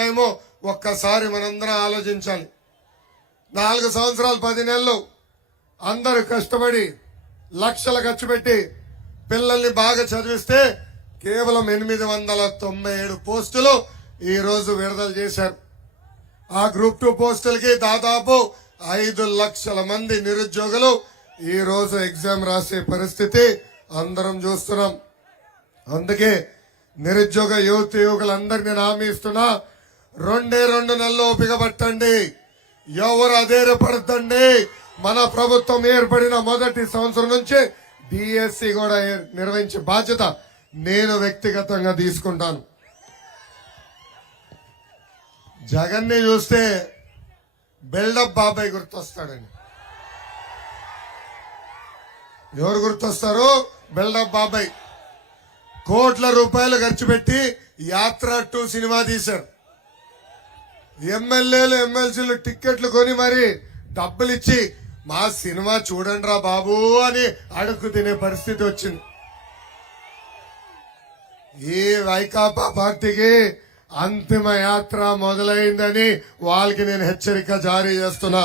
అన్యాయమో ఒక్కసారి మనందరం ఆలోచించాలి. 4 సంవత్సరాలు 10 నెలలు అందరూ కష్టపడి లక్షలు ఖర్చు పెట్టి పిల్లల్ని బాగా చదివిస్తే కేవలం 897 పోస్టులు ఈ రోజు విడుదల చేశారు. ఆ గ్రూప్ 2 పోస్టులకి దాదాపు 5 లక్షల మంది నిరుద్యోగులు ఈ రోజు ఎగ్జామ్ రాసే పరిస్థితి అందరం చూస్తున్నాం. అందుకే నిరుద్యోగ యువకులందరినీ నేను హామీ ఇస్తున్నా, 2 నెలలు ఓపిక పట్టండి, ఎవరు అధైర్యపడతండి. మన ప్రభుత్వం ఏర్పడిన మొదటి సంవత్సరం నుంచి డిఎస్సి కూడా నిర్వహించే బాధ్యత నేను వ్యక్తిగతంగా తీసుకుంటాను. జగన్ని చూస్తే బిల్డప్ బాబాయ్ గుర్తొస్తాడండి. ఎవరు గుర్తొస్తారు? బిల్డప్ బాబాయ్. కోట్ల రూపాయలు ఖర్చు పెట్టి యాత్ర 2 సినిమా తీశారు. ఎమ్మెల్యేలు ఎమ్మెల్సీలు టిక్కెట్లు కొని మరి డబ్బులు ఇచ్చి మా సినిమా చూడండి రా బాబు అని అడుగు తినే పరిస్థితి వచ్చింది. ఈ వైకాపా పార్టీకి అంతిమ యాత్ర మొదలైందని వాళ్ళకి నేను హెచ్చరిక జారీ చేస్తున్నా.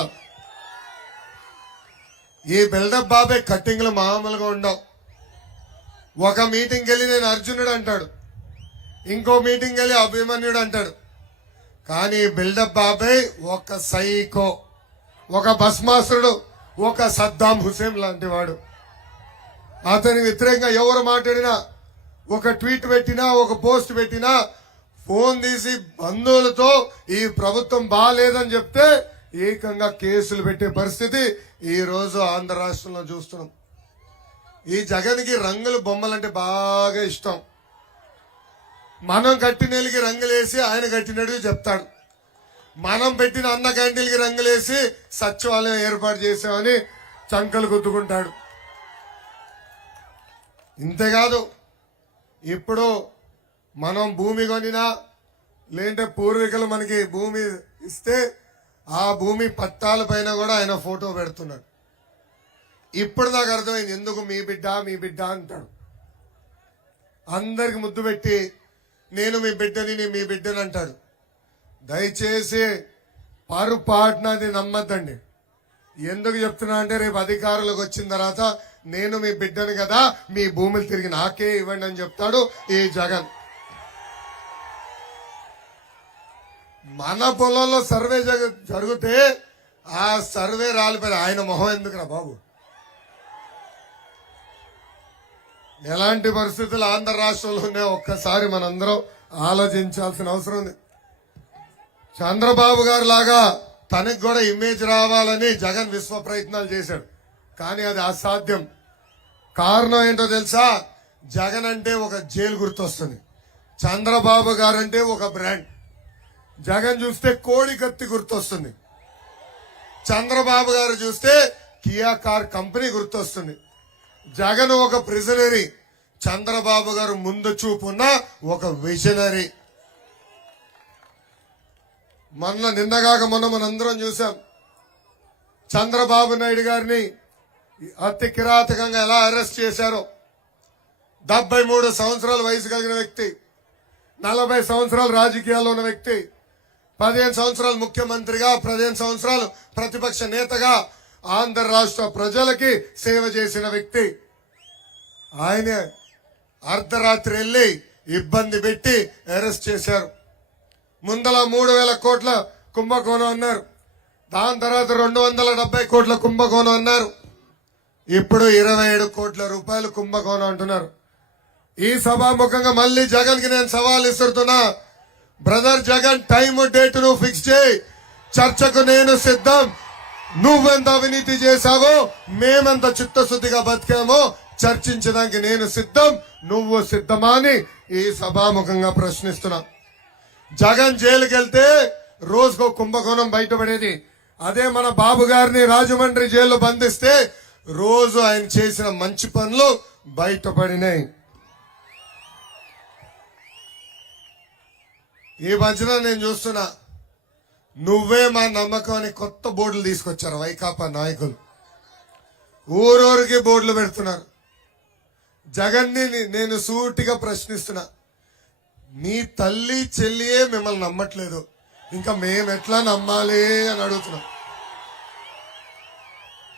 ఈ బిల్డప్ బాబాయ్ కట్టింగ్లు మామూలుగా ఉండవు. ఒక మీటింగ్కి వెళ్ళి నేను అర్జునుడు అంటాడు, ఇంకో మీటింగ్కి వెళ్ళి అభిమన్యుడు అంటాడు. కానీ బిల్డప్ బాబాయ్ ఒక సైకో, ఒక భస్మాసురుడు, ఒక సద్దాం హుసేన్ లాంటి వాడు. అతని వ్యతిరేకంగా ఎవరు మాట్లాడినా, ఒక ట్వీట్ పెట్టినా, ఒక పోస్ట్ పెట్టినా ఫోన్ తీసి బంధువులతో ఈ ప్రభుత్వం బాగాలేదని చెప్తే ఏకంగా కేసులు పెట్టే పరిస్థితి ఈ రోజు ఆంధ్ర రాష్ట్రంలో చూస్తున్నాం. ఈ జగన్కి రంగుల బొమ్మలంటే బాగా ఇష్టం. మనం కట్టినీళ్ళకి రంగులేసి ఆయన కట్టినట్టు చెప్తాడు. మనం పెట్టిన అన్న క్యాంటీన్కి రంగులేసి సచివాలయం ఏర్పాటు చేసామని చంకలు గుద్దుకుంటాడు. ఇంతేకాదు, ఇప్పుడు మనం భూమి కొనినా లేదంటే పూర్వీకులు మనకి భూమి ఇస్తే ఆ భూమి పట్టాల పైన కూడా ఆయన ఫోటో పెడుతున్నాడు. ఇప్పుడు నాకు అర్థమైంది ఎందుకు మీ బిడ్డ అంటాడు. అందరికి ముద్దు పెట్టి నేను మీ బిడ్డని అంటాడు. దయచేసి పొరపాటునది నమ్మద్దండి. ఎందుకు చెప్తున్నా అంటే రేపు అధికారులకు వచ్చిన తర్వాత నేను మీ బిడ్డను కదా, మీ భూములు తిరిగి నాకే ఇవ్వండి అని చెప్తాడు ఈ జగన్. మన పొలంలో సర్వే జరిగితే ఆ సర్వే రాలిపోయి ఆయన మొహం ఎందుకురా బాబు. ఎలాంటి పరిస్థితులు ఆంధ్ర రాష్ట్రంలో ఉన్నాయో ఒక్కసారి మనందరం ఆలోచించాల్సిన అవసరం ఉంది. చంద్రబాబు గారు లాగా తనకు కూడా ఇమేజ్ రావాలని జగన్ విశ్వ ప్రయత్నాలు చేశాడు. కానీ అది అసాధ్యం. కారణం ఏంటో తెలుసా? జగన్ అంటే ఒక జైలు గుర్తొస్తుంది, చంద్రబాబు గారు అంటే ఒక బ్రాండ్. జగన్ చూస్తే కోడి కత్తి గుర్తొస్తుంది, చంద్రబాబు గారు చూస్తే కియా కార్ కంపెనీ గుర్తొస్తుంది. జగన్ ఒక ప్రిజనరీ, చంద్రబాబు గారు ముందు చూపున్న ఒక విజనరీ. నిన్నగాక మొన్న మనందరం చూసాం చంద్రబాబు నాయుడు గారిని అతి కిరాతకంగా ఎలా అరెస్ట్ చేశారో. 73 సంవత్సరాల వయసు కలిగిన వ్యక్తి, 40 సంవత్సరాలు రాజకీయాల్లో ఉన్న వ్యక్తి, 15 సంవత్సరాలు ముఖ్యమంత్రిగా, 15 సంవత్సరాలు ప్రతిపక్ష నేతగా ఆంధ్ర రాష్ట్ర ప్రజలకి సేవ చేసిన వ్యక్తి. ఆయన అర్ధరాత్రి వెళ్లి ఇబ్బంది పెట్టి అరెస్ట్ చేశారు. ముందల 3,000 కోట్ల కుంభకోణం అన్నారు, దాని తర్వాత 270 కోట్ల కుంభకోణం అన్నారు, ఇప్పుడు 27 కోట్ల రూపాయలు కుంభకోణం అంటున్నారు. ఈ సభాముఖంగా మళ్ళీ జగన్ కి నేను సవాల్ ఇస్తున్నా, బ్రదర్ జగన్ టైం డేట్ నువ్వు ఫిక్స్ చేయి, చర్చకు నేను సిద్ధం. నువ్వెంత అవినీతి చేశావో, మేమెంత చిత్తశుద్ధిగా బతికామో చర్చించడానికి నేను సిద్ధం, నువ్వు సిద్ధమా అని ఈ సభాముఖంగా ప్రశ్నిస్తున్నా. జగన్ జైలుకి వెళ్తే రోజుకో కుంభకోణం బయటపడేది. అదే మన బాబు గారిని రాజమండ్రి జైల్లో బంధిస్తే రోజు ఆయన చేసిన మంచి పనులు బయటపడినాయి. ఈ మధ్యన నేను చూస్తున్నా, నువ్వే మా నమ్మకం అని కొత్త బోర్డులు తీసుకొచ్చారు వైకాపా నాయకులు. ఊరూరికి బోర్డులు పెడుతున్నారు. జగన్ని నేను సూటిగా ప్రశ్నిస్తున్నా, మీ తల్లి చెల్లియే మిమ్మల్ని నమ్మట్లేదు, ఇంకా మేము ఎట్లా నమ్మాలి అని అడుగుతున్నాం.